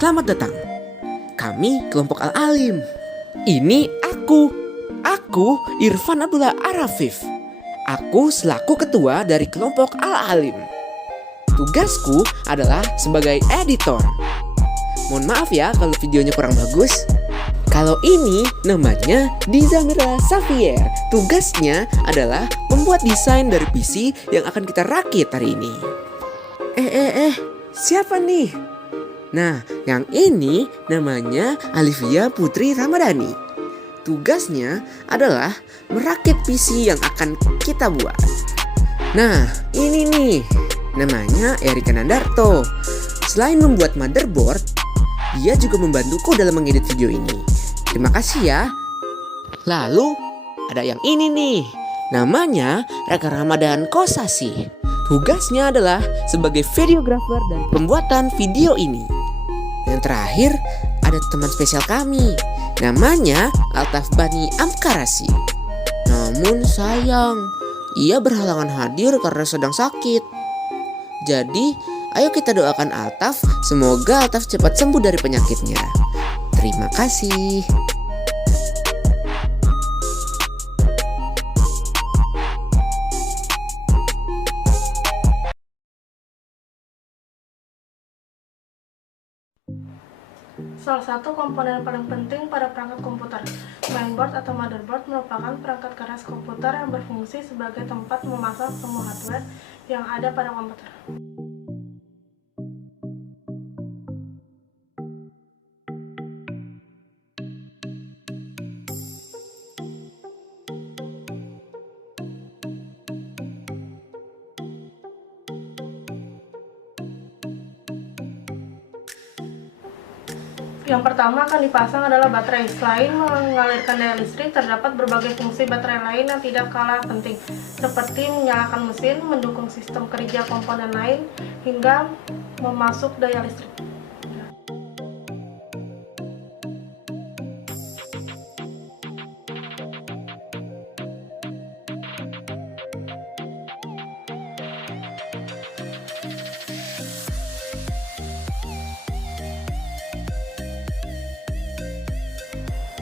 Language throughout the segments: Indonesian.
Selamat datang. Kami kelompok Al-Alim. Ini aku Irfan Abdullah Arafif. Aku selaku ketua dari kelompok Al-Alim. Tugasku adalah sebagai editor. Mohon maaf ya kalau videonya kurang bagus. Kalau ini namanya Dizamira Xavier. Tugasnya adalah membuat desain dari PC yang akan kita rakit hari ini. Siapa nih? Nah, yang ini namanya Alivia Putri Ramadhani. Tugasnya adalah merakit PC yang akan kita buat. Nah, ini nih, namanya Erika Nandarto. Selain membuat motherboard, dia juga membantuku dalam mengedit video ini. Terima kasih ya. Lalu, ada yang ini nih, namanya Raka Ramadan Kosasi. Tugasnya adalah sebagai videographer dan pembuatan video ini. Yang terakhir, ada teman spesial kami, namanya Altaf Bani Amkarasi. Namun sayang, ia berhalangan hadir karena sedang sakit. Jadi, ayo kita doakan Altaf, semoga Altaf cepat sembuh dari penyakitnya. Terima kasih. Salah satu komponen paling penting pada perangkat komputer, mainboard atau motherboard merupakan perangkat keras komputer yang berfungsi sebagai tempat memasang semua hardware yang ada pada komputer. Yang pertama akan dipasang adalah baterai. Selain mengalirkan daya listrik, terdapat berbagai fungsi baterai lain yang tidak kalah penting, seperti menyalakan mesin, mendukung sistem kerja komponen lain, hingga memasuk daya listrik.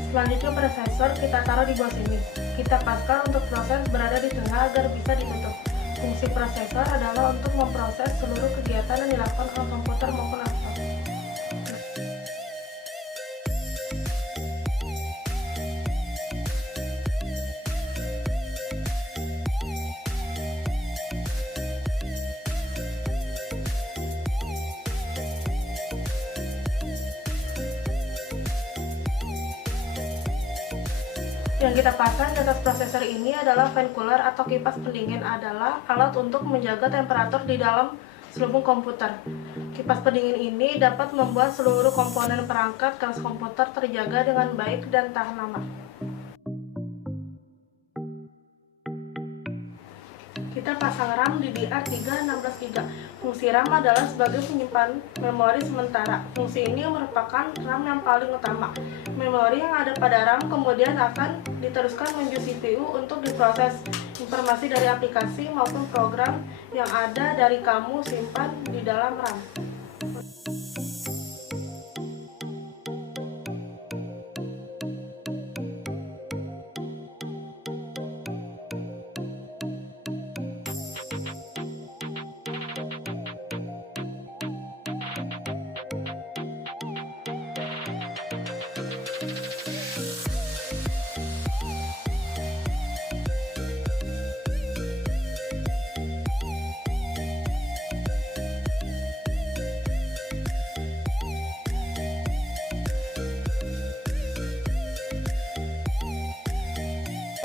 Selanjutnya prosesor kita taruh di bawah sini. Kita paskan untuk proses berada di tengah agar bisa ditutup. Fungsi prosesor adalah untuk memproses seluruh kegiatan yang dilakukan oleh komputer maupun laptop. Yang kita pasang di atas prosesor ini adalah fan cooler atau kipas pendingin, adalah alat untuk menjaga temperatur di dalam selubung komputer. Kipas pendingin ini dapat membuat seluruh komponen perangkat keras komputer terjaga dengan baik dan tahan lama. Kita pasang RAM DDR3 16GB. Fungsi RAM adalah sebagai penyimpan memori sementara. Fungsi ini merupakan RAM yang paling utama. Memori yang ada pada RAM kemudian akan diteruskan menuju CPU untuk diproses. Informasi dari aplikasi maupun program yang ada dari kamu simpan di dalam RAM.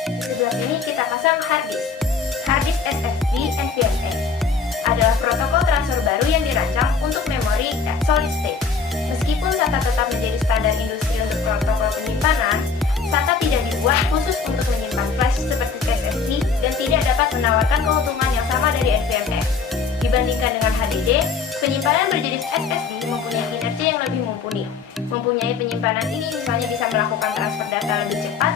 Di sebelah sini kita pasang hard disk. Hard disk SSD NVMe adalah protokol transfer baru yang dirancang untuk memori solid state. Meskipun SATA tetap menjadi standar industri untuk protokol penyimpanan, SATA tidak dibuat khusus untuk menyimpan flash seperti SSD dan tidak dapat menawarkan keuntungan yang sama dari NVMe. Dibandingkan dengan HDD, penyimpanan berjenis SSD mempunyai kinerja yang lebih mumpuni. Mempunyai penyimpanan ini misalnya bisa melakukan transfer data lebih cepat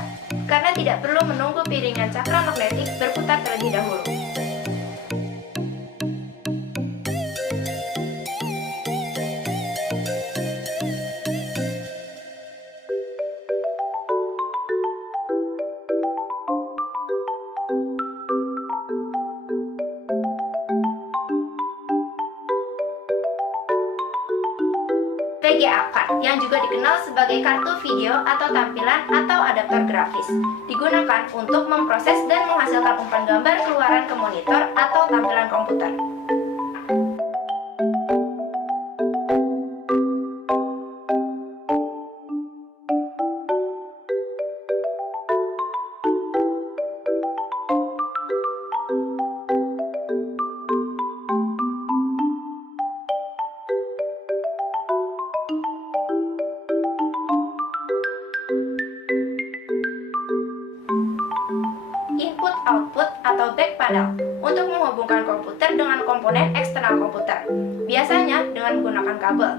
karena tidak perlu menunggu piringan cakra magnetik berputar terlebih dahulu. VGA card yang juga dikenal sebagai kartu video atau tampilan atau adaptor grafis. Digunakan untuk memproses dan menghasilkan umpan gambar keluaran ke monitor atau tampilan komputer. Input-output atau back panel untuk menghubungkan komputer dengan komponen eksternal komputer, biasanya dengan menggunakan kabel,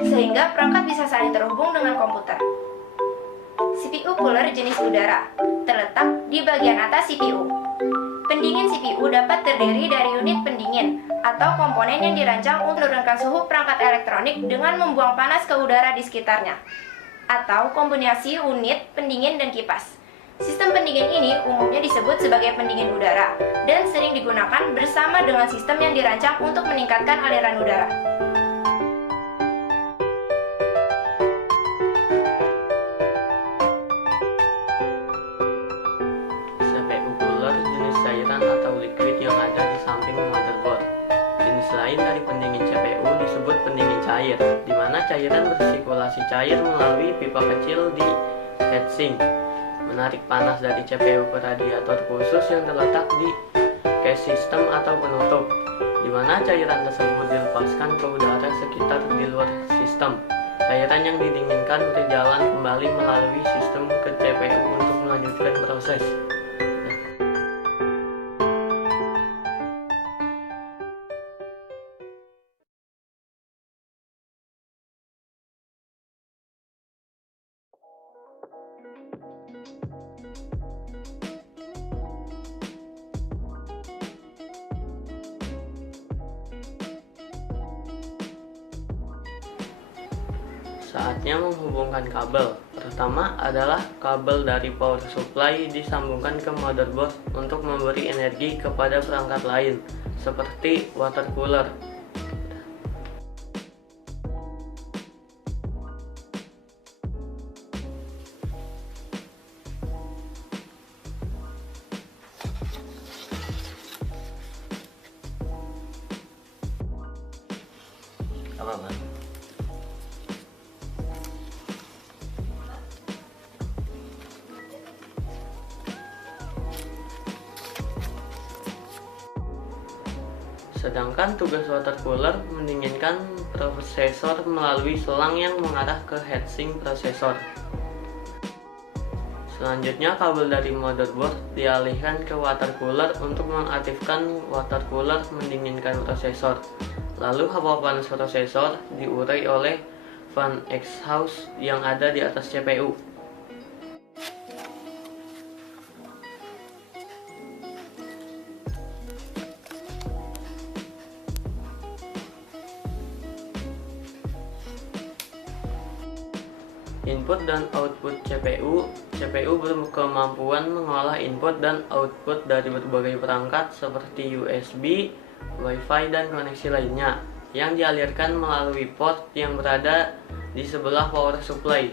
sehingga perangkat bisa saling terhubung dengan komputer. CPU cooler jenis udara terletak di bagian atas CPU. Pendingin CPU dapat terdiri dari unit pendingin atau komponen yang dirancang untuk menurunkan suhu perangkat elektronik dengan membuang panas ke udara di sekitarnya, atau kombinasi unit pendingin dan kipas. Sistem pendingin ini umumnya disebut sebagai pendingin udara dan sering digunakan bersama dengan sistem yang dirancang untuk meningkatkan aliran udara. CPU cooler jenis cairan atau liquid yang ada di samping motherboard. Jenis lain dari pendingin CPU disebut pendingin cair, di mana cairan bersirkulasi cair melalui pipa kecil di heatsink, menarik panas dari CPU ke radiator khusus yang terletak di case system atau penutup, di mana cairan tersebut dilepaskan ke udara sekitar di luar sistem. Cairan yang didinginkan berjalan kembali melalui sistem ke CPU untuk melanjutkan proses. Saatnya menghubungkan kabel. Pertama adalah kabel dari power supply disambungkan ke motherboard untuk memberi energi kepada perangkat lain, seperti water cooler. Sedangkan tugas water cooler mendinginkan prosesor melalui selang yang mengarah ke heatsink prosesor. Selanjutnya kabel dari motherboard dialihkan ke water cooler untuk mengaktifkan water cooler mendinginkan prosesor. Lalu hawa panas prosesor diurai oleh fan exhaust yang ada di atas CPU. Input dan output CPU berkemampuan mengolah input dan output dari berbagai perangkat seperti USB, Wi-Fi, dan koneksi lainnya yang dialirkan melalui port yang berada di sebelah power supply.